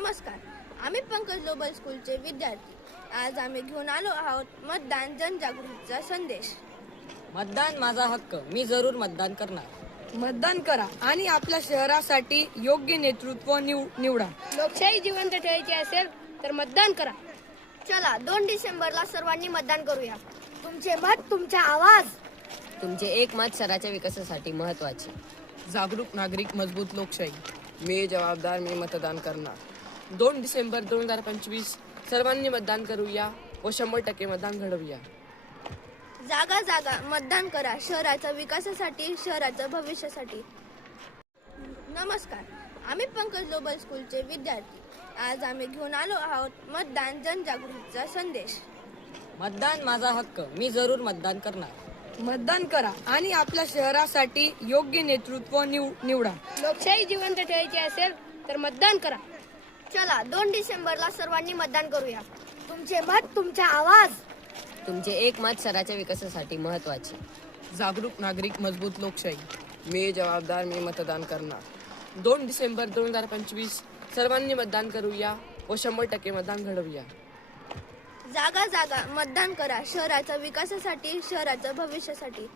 नमस्कार, आम्ही पंकज ग्लोबल स्कूलचे विद्यार्थी. आज आम्ही घेऊन आलो आहोत मतदान जनजागृतीचा संदेश. मतदान माझा हक्क, मी जरूर मतदान करणार. मतदान करा आणि आपल्या शहरासाठी योग्य नेतृत्व निवडा. लोकशाही जिवंत ठेवायची असेल तर मतदान करा. चला 2 डिसेंबरला सर्वांनी मतदान करूया. तुमचे मत, तुमचा आवाज. तुमचे एक मत शहराच्या विकासासाठी महत्त्वाचे. जागरूक नागरिक, मजबूत लोकशाही. मी जबाबदार, मी मतदान करणार. 2 डिसेंबर 2025 सर्वांनी मतदान करूया व 100% मतदान घडवूया. जागा जागा मतदान करा, शहराच्या विकासासाठी, शहराच्या भविष्यासाठी. नमस्कार, आम्ही पंकज ग्लोबल स्कूलचे विद्यार्थी. आज आम्ही घेऊन आलो आहोत मतदान जनजागृतीचा संदेश. मतदान माझा हक्क, मी जरूर मतदान करणार. मतदान करा आणि आपल्या शहरासाठी योग्य नेतृत्व निवडा. लोकशाही जिवंत ठेवायची असेल तर मतदान करा. चला 2 डिसेंबरला सर्वांनी मतदान करूया. तुमचे मत, तुमचा आवाज. तुमचे एक मत शहराच्या विकासासाठी महत्त्वाचे. जागरूक नागरिक, मजबूत लोकशाही. मी जबाबदार, मी मतदान करणार. 2 डिसेंबर 2025 सर्वांनी मतदान करूया व 100% मतदान घडवूया. जागा जागा मतदान करा, शहराच्या विकासासाठी, शहराच्या भविष्यासाठी.